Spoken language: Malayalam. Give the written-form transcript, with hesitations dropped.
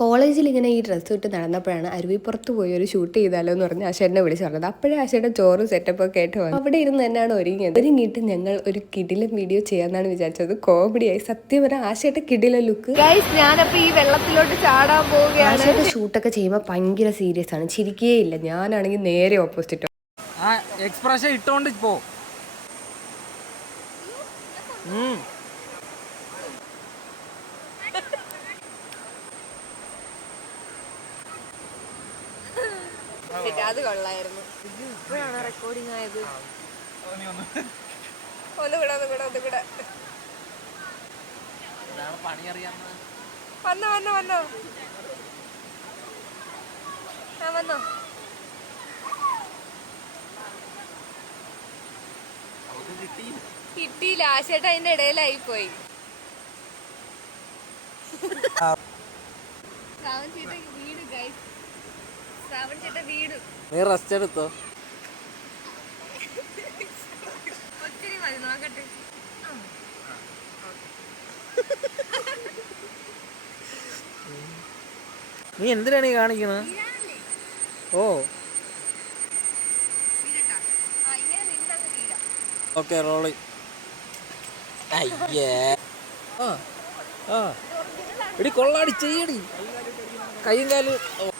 കോളേജിൽ ഇങ്ങനെ ഈ ഡ്രസ്സ് ഇട്ട് നടന്നപ്പോഴാണ് അരുവിപ്പുറത്ത് പോയി ഒരു ഷൂട്ട് ചെയ്താലോ എന്ന് പറഞ്ഞ് ആശേട്ടനെ വിളിച്ച് പറഞ്ഞത്. അപ്പോഴേ ആശേട്ടൻ ചോറും സെറ്റപ്പൊക്കെ ആയിട്ട് വന്നു. അവിടെ ഇരുന്ന് തന്നെയാണ് ഒരുങ്ങിയിട്ട് ഞങ്ങൾ ഒരു കിടിലൻ വീഡിയോ ചെയ്യാന്നാണ് വിചാരിച്ചത്. കോമഡിയായി. സത്യം പറഞ്ഞാൽ ആശേട്ടൻ കിടിലൻ ലുക്ക്. ഞാനപ്പോ ഈ വെള്ളത്തിലോട്ട് ചാടാൻ പോവുകയാണ്. ആശേട്ടൻ ഷൂട്ടൊക്കെ ചെയ്യുമ്പോൾ ഭയങ്കര സീരിയസ് ആണ്, ചിരിക്കേ ഇല്ല. ഞാനാണെങ്കിൽ നേരെ ഓപ്പോസിറ്റ്. എക്സ്പ്രഷൻ ഇട്ടോണ്ട് പോ. അത് കൊള്ളായിരുന്നു. ഇപ്പോഴാണ് റെക്കോർഡിംഗ് ആയത്. ഒന്നുകൂടെ വന്നോ കിട്ടിയില്ല. ആശേട്ട അതിന്റെ ഇടയിലായി പോയി. വീട് നീ റെസ്റ്റ് എടുത്തോ. ഒത്തിരി മതി, നോക്കട്ടെ. നീ എന്തിനാണ് ഈ കാണിക്കണത്? ഓ ഓക്കെ റോളി. അയ്യേ എടി കൊള്ളാടി, ചെയ്യടി. കയ്യും കാലും. ഓ